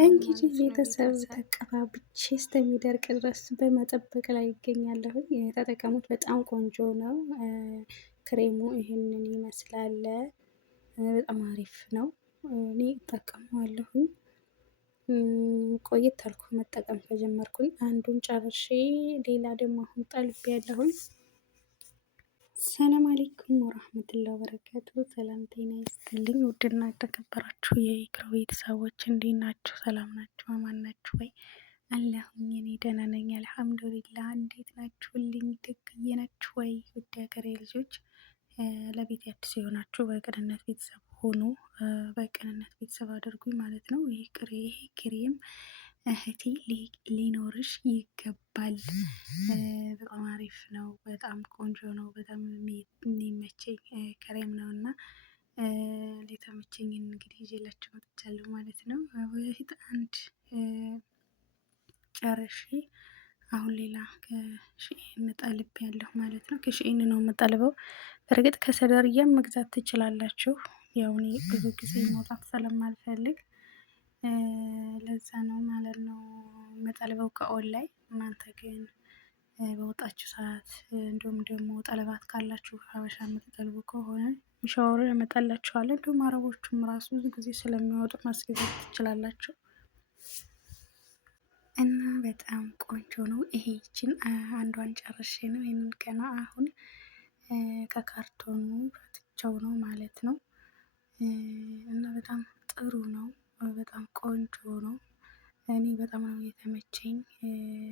እንግዲህ ማለት ነው ቤተሰብ ቤተሰብ። ተቀባብቼ እስከሚደርቅ ድረስ በመጠበቅ ላይ ይገኛለሁ። የተጠቀሙት በጣም ቆንጆ ነው። ክሬሙ ይሄንን ይመስላል። በጣም አሪፍ ነው። እኔ እጠቀመዋለሁኝ። ቆየት አልኩ መጠቀም ከጀመርኩኝ አንዱን ጨርሼ ሌላ ደግሞ አሁን ጠልቤያለሁኝ። ሰላም አለይኩም ወራህመቱላሂ ወበረካቱ። ሰላም ጤና ይስጥልኝ። ውድና የተከበራችሁ የኢክሮ ቤተሰቦች እንዴት ናችሁ? ሰላም ናችሁ? አማን ናችሁ ወይ? አለሁኝ እኔ ደህና ነኝ አልሐምዱሊላህ። እንዴት ናችሁልኝ? ደግዬ ናችሁ ወይ? ውድ ሀገሬ ልጆች፣ ለቤት አዲስ የሆናችሁ በቅንነት ቤተሰብ ሆኑ። በቅንነት ቤተሰብ አድርጉኝ ማለት ነው። ይሄ ክሬም እህቴ ሊኖርሽ ይገባል። በጣም አሪፍ ነው። በጣም ቆንጆ ነው። በጣም የሚመቸኝ ክሬም ነው እና የተመቸኝን እንግዲህ ይዤላችሁ መጥቻለሁ ማለት ነው። በፊት አንድ ጨርሼ አሁን ሌላ ከሺኤን ጠልቤ ያለሁ ማለት ነው። ከሺኤን ነው የምጠልበው። በእርግጥ ከሰደርያም መግዛት ትችላላችሁ። ያው እኔ ብዙ ጊዜ መውጣት ስለማልፈልግ ለዛ ነው ማለት ነው የምጠልበው ከኦንላይን። እናንተ ግን በወጣችሁ ሰዓት እንዲሁም ደግሞ ጠለባት ካላችሁ ሀበሻ የምትጠልቡ ከሆነ ሻወር ያመጣላችኋል። እንዲሁም አረቦቹም ራሱ ብዙ ጊዜ ስለሚወጡ ማስገዛት ትችላላችሁ እና በጣም ቆንጆ ነው። ይሄችን አንዷን ጨርሼ ነው ይህንን ገና አሁን ከካርቶኑ ፈትቸው ነው ማለት ነው። እና በጣም ጥሩ ነው። በጣም ቆንጆ ነው። እኔ በጣም ነው የተመቸኝ፣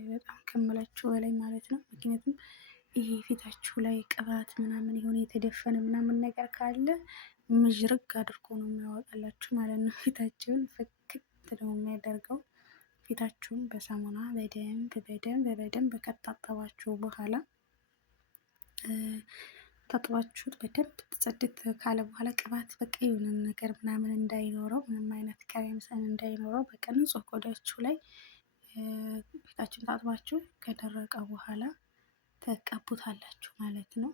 በጣም ከምላችሁ በላይ ማለት ነው። ምክንያቱም ይሄ ፊታችሁ ላይ ቅባት ምናምን የሆነ የተደፈነ ምናምን ነገር ካለ ምዥርግ አድርጎ ነው የሚያወጣላችሁ ማለት ነው። ፊታችሁን ፍክት ነው የሚያደርገው። ፊታችሁን በሳሙና በደንብ ከታጠባችሁ በኋላ ታጥባችሁት በደንብ ጽድት ካለ በኋላ ቅባት በቃ የሆነ ነገር ምናምን እንዳይኖረው፣ ምንም አይነት ክሬም እንዳይኖረው በቃ ንጹህ ቆዳችሁ ላይ ፊታችሁን ታጥባችሁ ከደረቀ በኋላ ተቀቡታላችሁ ማለት ነው።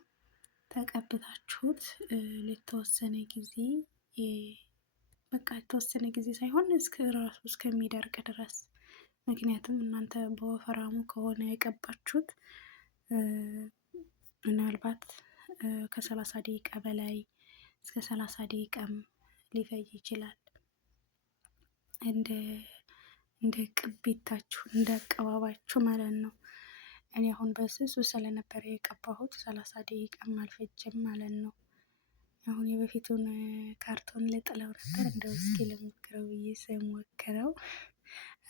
ተቀብታችሁት ለተወሰነ ጊዜ በቃ የተወሰነ ጊዜ ሳይሆን ራሱ እስከሚደርቅ ድረስ። ምክንያቱም እናንተ በወፈራሙ ከሆነ የቀባችሁት ምናልባት ከ30 ደቂቃ በላይ እስከ 30 ደቂቃም ሊፈጅ ይችላል። እንደ ቅቢታችሁ እንደ አቀባባችሁ ማለት ነው። እኔ አሁን በስሱ ስለነበረ የቀባሁት 30 ደቂቃም አልፈጀም ማለት ነው። አሁን የበፊቱን ካርቶን ልጥለው ነበር፣ እንደው እስኪ ልሞክረው ብዬ ስሞክረው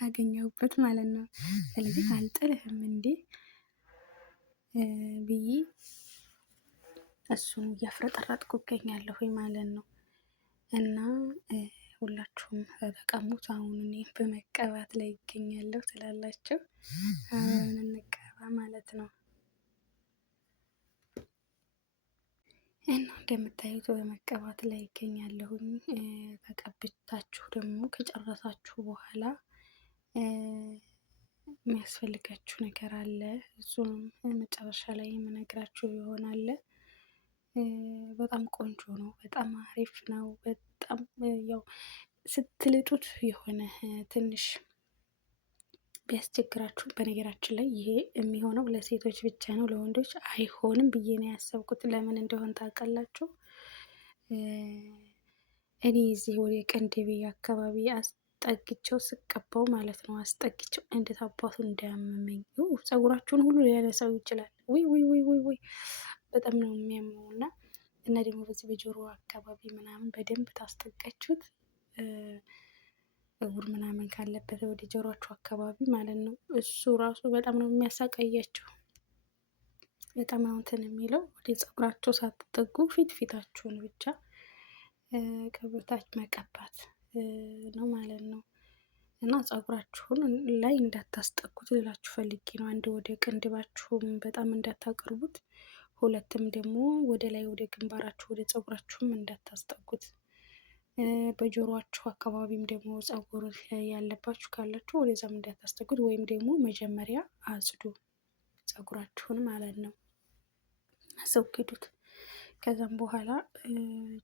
አገኘሁበት ማለት ነው። ስለዚህ አልጥልህም እንዴ ብዬ እሱን እያፍረጠረጥኩ እገኛለሁ ማለት ነው። እና ሁላችሁም ተጠቀሙት። አሁን እኔ በመቀባት ላይ ይገኛለሁ ትላላችሁ። አሁን እንቀባ ማለት ነው። እና እንደምታዩት በመቀባት ላይ ይገኛለሁኝ። ተቀብታችሁ ደግሞ ከጨረሳችሁ በኋላ የሚያስፈልጋችሁ ነገር አለ። እሱንም መጨረሻ ላይ የምነግራችሁ ይሆናል። በጣም ቆንጆ ነው። በጣም አሪፍ ነው። በጣም ያው ስትልጡት የሆነ ትንሽ ቢያስቸግራችሁ፣ በነገራችን ላይ ይሄ የሚሆነው ለሴቶች ብቻ ነው፣ ለወንዶች አይሆንም ብዬ ነው ያሰብኩት። ለምን እንደሆነ ታውቃላችሁ? እኔ እዚህ ወደ ቅንድቤ አካባቢ አስጠግቸው ስቀባው ማለት ነው፣ አስጠግቸው እንዴት አባቱ እንዳያመመኝ። ፀጉራችሁን ሁሉ ሊያነሳው ይችላል። ወይ በጣም ነው የሚያመው። እና ደግሞ በዚህ በጆሮ አካባቢ ምናምን በደንብ ታስጠጋችሁት እውር ምናምን ካለበት ወደ ጆሮአችሁ አካባቢ ማለት ነው። እሱ ራሱ በጣም ነው የሚያሳቃያቸው። በጣም እንትን የሚለው ወደ ፀጉራቸው ሳትጠጉ ፊታችሁን ብቻ ቀብታች መቀባት ነው ማለት ነው። እና ፀጉራችሁን ላይ እንዳታስጠጉት ልላችሁ ፈልጌ ነው። አንድ ወደ ቅንድባችሁም በጣም እንዳታቀርቡት፣ ሁለትም ደግሞ ወደ ላይ ወደ ግንባራችሁ ወደ ፀጉራችሁም እንዳታስጠጉት። በጆሮአችሁ አካባቢም ደግሞ ፀጉር ያለባችሁ ካላችሁ ወደዛም እንዳታስጠጉት፣ ወይም ደግሞ መጀመሪያ አጽዱ ፀጉራችሁን ማለት ነው፣ አስወግዱት። ከዛም በኋላ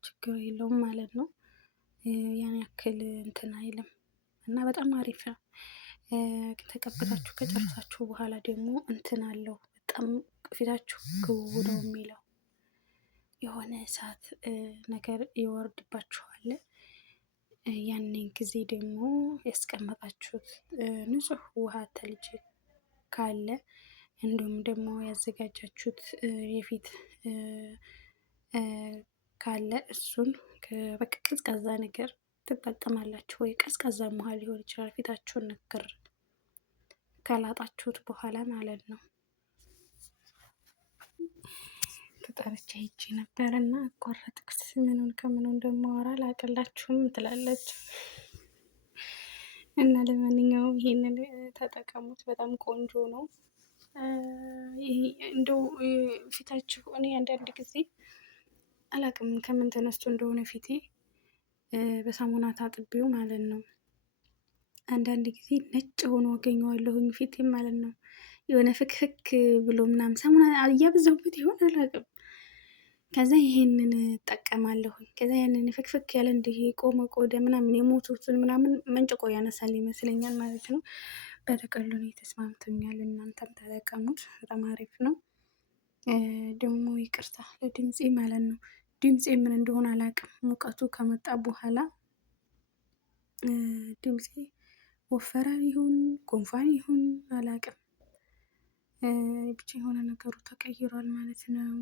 ችግር የለውም ማለት ነው። ያን ያክል እንትን አይልም እና በጣም አሪፍ ነው። ተቀብታችሁ ከጨረሳችሁ በኋላ ደግሞ እንትን አለው በጣም ፊታችሁ ክው ነው የሚለው የሆነ እሳት ነገር ይወርድባችኋል። ያንን ጊዜ ደግሞ ያስቀመጣችሁት ንጹህ ውሃ ተልጅ ካለ እንዲሁም ደግሞ ያዘጋጃችሁት የፊት ካለ እሱን በቃ ቀዝቃዛ ነገር ትጠቀማላችሁ። ወይ ቀዝቃዛ ውሃ ሊሆን ይችላል። ፊታችሁን ንክር ከላጣችሁት በኋላ ማለት ነው። ተጠርቼ ሄጄ ነበር እና አቋረጥኩት። ምኑን ከምኑ እንደማወራ ላቅላችሁም ትላለች እና ለማንኛውም ይሄንን ተጠቀሙት። በጣም ቆንጆ ነው። እንደው ፊታችሁ እኔ አንዳንድ ጊዜ አላቅም ከምን ተነስቶ እንደሆነ ፊቴ በሳሙና ታጥቤው ማለት ነው አንዳንድ ጊዜ ነጭ ሆኖ አገኘዋለሁኝ ፊቴ ማለት ነው። የሆነ ፍክፍክ ብሎ ምናምን ሳሙና እያበዛሁበት ይሆን አላቅም። ከዛ ይሄንን እጠቀማለሁኝ። ከዛ ያንን ፍክፍክ ያለ እንዲህ የቆመ ቆዳ ምናምን የሞቱትን ምናምን መንጭቆ ያነሳል ይመስለኛል ማለት ነው። በተቀሉ ተስማምቶኛል። እናንተም ተጠቀሙት። በጣም አሪፍ ነው። ደግሞ ይቅርታ ለድምፄ ማለት ነው። ድምፄ ምን እንደሆነ አላቅም። ሙቀቱ ከመጣ በኋላ ድምፄ ወፈረ ይሁን ጉንፋን ይሁን አላቅም። ብቻ የሆነ ነገሩ ተቀይሯል ማለት ነው።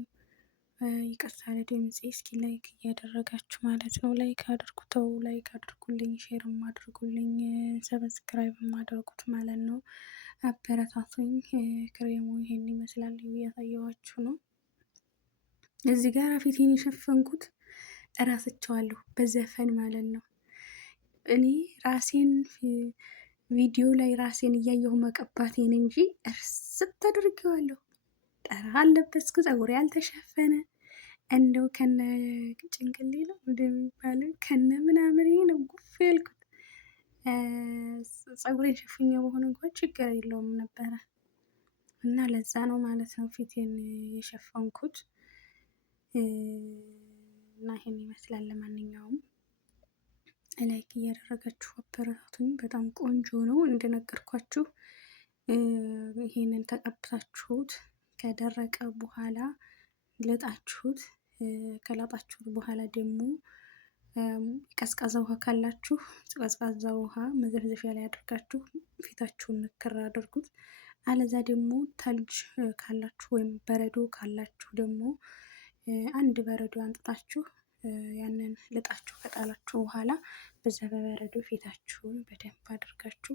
ይቅርታ ለድምፄ። እስኪ ላይክ እያደረጋችሁ ማለት ነው። ላይክ አድርጉተው፣ ላይክ አድርጉልኝ፣ ሼርም አድርጉልኝ፣ ሰብስክራይብም አድርጉት ማለት ነው። አበረታቱኝ። ክሬሙ ይሄን ይመስላል እያሳየኋችሁ ነው። እዚህ ጋር ፊቴን የሸፈንኩት እራስቸዋለሁ በዘፈን ማለት ነው። እኔ ራሴን ቪዲዮ ላይ ራሴን እያየሁ መቀባቴን እንጂ እርስት አድርጌዋለሁ። ጠራ አለበስኩ፣ ፀጉሬ ያልተሸፈነ እንደው ከነ ጭንቅሌ ነው እንደሚባለው ከነ ምናምን ነው ጉፍ ያልኩት። ፀጉሬን ሸፍኛ በሆነ እንኳን ችግር የለውም ነበረ እና ለዛ ነው ማለት ነው ፊቴን የሸፈንኩት። እና ይሄን ይመስላል። ለማንኛውም ላይክ እያደረጋችሁ አበረታቱኝ። በጣም ቆንጆ ነው እንደነገርኳችሁ። ይሄንን ተቀብታችሁት ከደረቀ በኋላ ልጣችሁት፣ ከላጣችሁት በኋላ ደግሞ ቀዝቃዛ ውሃ ካላችሁ ቀዝቃዛ ውሃ መዘፍዘፊያ ላይ አድርጋችሁ ፊታችሁን ንክር አድርጉት። አለዛ ደግሞ ተልጅ ካላችሁ ወይም በረዶ ካላችሁ ደግሞ አንድ በረዶ አንጥታችሁ ያንን ልጣችሁ ከጣላችሁ በኋላ በዛ በበረዶ ፊታችሁን በደንብ አድርጋችሁ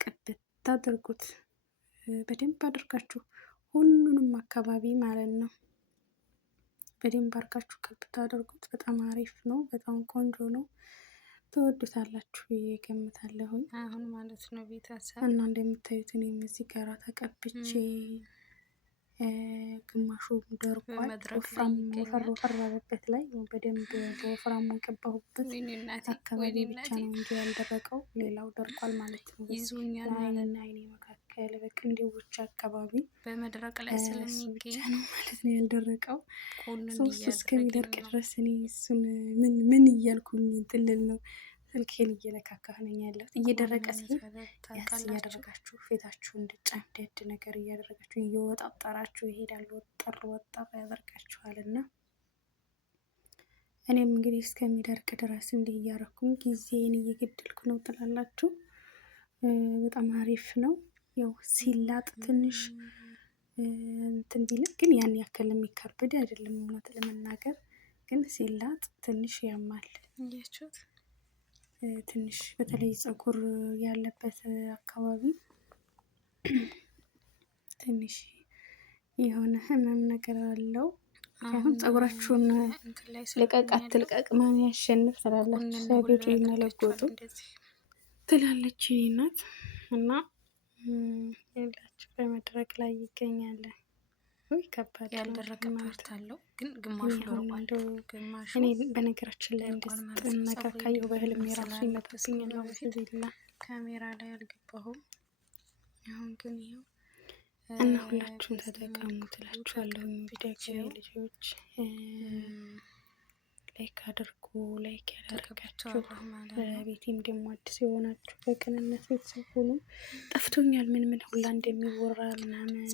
ቅብት አድርጉት። በደንብ አድርጋችሁ ሁሉንም አካባቢ ማለት ነው። በደንብ አድርጋችሁ ቅብት አድርጉት። በጣም አሪፍ ነው። በጣም ቆንጆ ነው። ትወዱታላችሁ ብዬ እገምታለሁኝ። አሁን ማለት ነው ቤተሰብ እና እንደምታዩት እኔም እዚህ ጋር ተቀብቼ ግማሹ ደርቋል። ወፍራም ወፈር ያለበት ላይ በደንብ በወፍራሙ የቀባሁበት አካባቢ ብቻ ነው እንጂ ያልደረቀው ሌላው ደርቋል ማለት ነው። ይዞኛል አይንና አይኔ መካከል በቅንድቦች አካባቢ በመድረቅ ላይ ስለሚገኝ ነው ማለት ነው ያልደረቀው። ሶስቱ እስከሚደርቅ ድረስ እኔ እሱን ምን እያልኩኝ እንትን ልል ነው። ስልኬን እየለካካህ ነኝ ያለሁት። እየደረቀ ሲል ያስ እያደረጋችሁ ፊታችሁን እንድጨምደድ ነገር እያደረጋችሁ እየወጣጠራችሁ ይሄዳል። ወጠር ያደርጋችኋል እና እኔም እንግዲህ እስከሚደርቅ ድረስ እንዲህ እያረኩኝ ጊዜን እየገደልኩ ነው ትላላችሁ። በጣም አሪፍ ነው። ያው ሲላጥ ትንሽ እንትን ቢልም ግን ያን ያክል የሚከብድ አይደለም። እውነት ለመናገር ግን ሲላጥ ትንሽ ያማል። እያችሁት ትንሽ በተለይ ፀጉር ያለበት አካባቢ ትንሽ የሆነ ህመም ነገር አለው። አሁን ፀጉራችሁን ልቀቅ አትልቀቅ ማን ያሸንፍ ትላላችሁ። ሰቤቱ ይመለጎጡ ትላለች እናት እና ያላችሁ በመድረክ ላይ ይገኛል። ወይ ከባድ ያልደረቀ ፓርት አለው ግን ግማሹ ደርቋል። ግማሹ እኔ በነገራችን ላይ እንደዚህ ካየሁ በህልም የራሱ ይመጣብኛል። ቢላ ካሜራ ላይ አልገባሁም። አሁን ግን ይኸው እና ሁላችሁም ተጠቀሙ ትላችኋለሁ። ቪዲዮ ልጆች ላይክ አድርጉ። ላይክ ያደረጋችሁ ቤቴም ደግሞ አዲስ የሆናችሁ በቅንነት ቤተሰብ ሆኑ። ጠፍቶኛል ምን ምን ሁላ እንደሚወራ ምናምን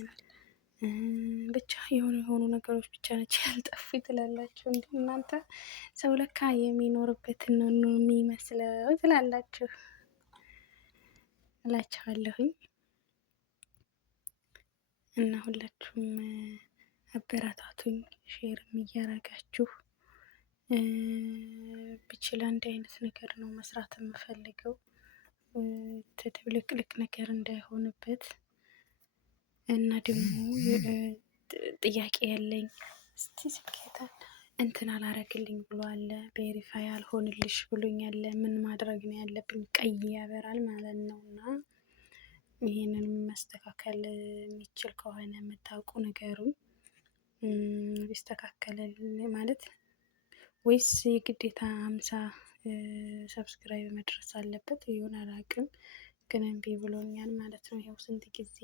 ብቻ የሆኑ ነገሮች ብቻ ነች ያልጠፉ ትላላችሁ። እንዲ እናንተ ሰው ለካ የሚኖርበትን ነው የሚመስለው ትላላችሁ እላችኋለሁኝ። እና ሁላችሁም አበረታቱኝ፣ ሼርም እያረጋችሁ ብችል አንድ አይነት ነገር ነው መስራት የምፈልገው ትድብልቅልቅ ነገር እንዳይሆንበት። እና ደግሞ ጥያቄ ያለኝ እስቲ ስልኬታል እንትን አላረግልኝ ብሎ አለ ቬሪፋይ አልሆንልሽ ብሎኛል። ምን ማድረግ ነው ያለብኝ? ቀይ ያበራል ማለት ነው። እና ይህንን መስተካከል የሚችል ከሆነ የምታውቁ ነገሩን ቢስተካከል ማለት ወይስ የግዴታ 50 ሰብስክራይብ መድረስ አለበት? ይሁን አላውቅም፣ ግን እምቢ ብሎኛል ማለት ነው። ይኸው ስንት ጊዜ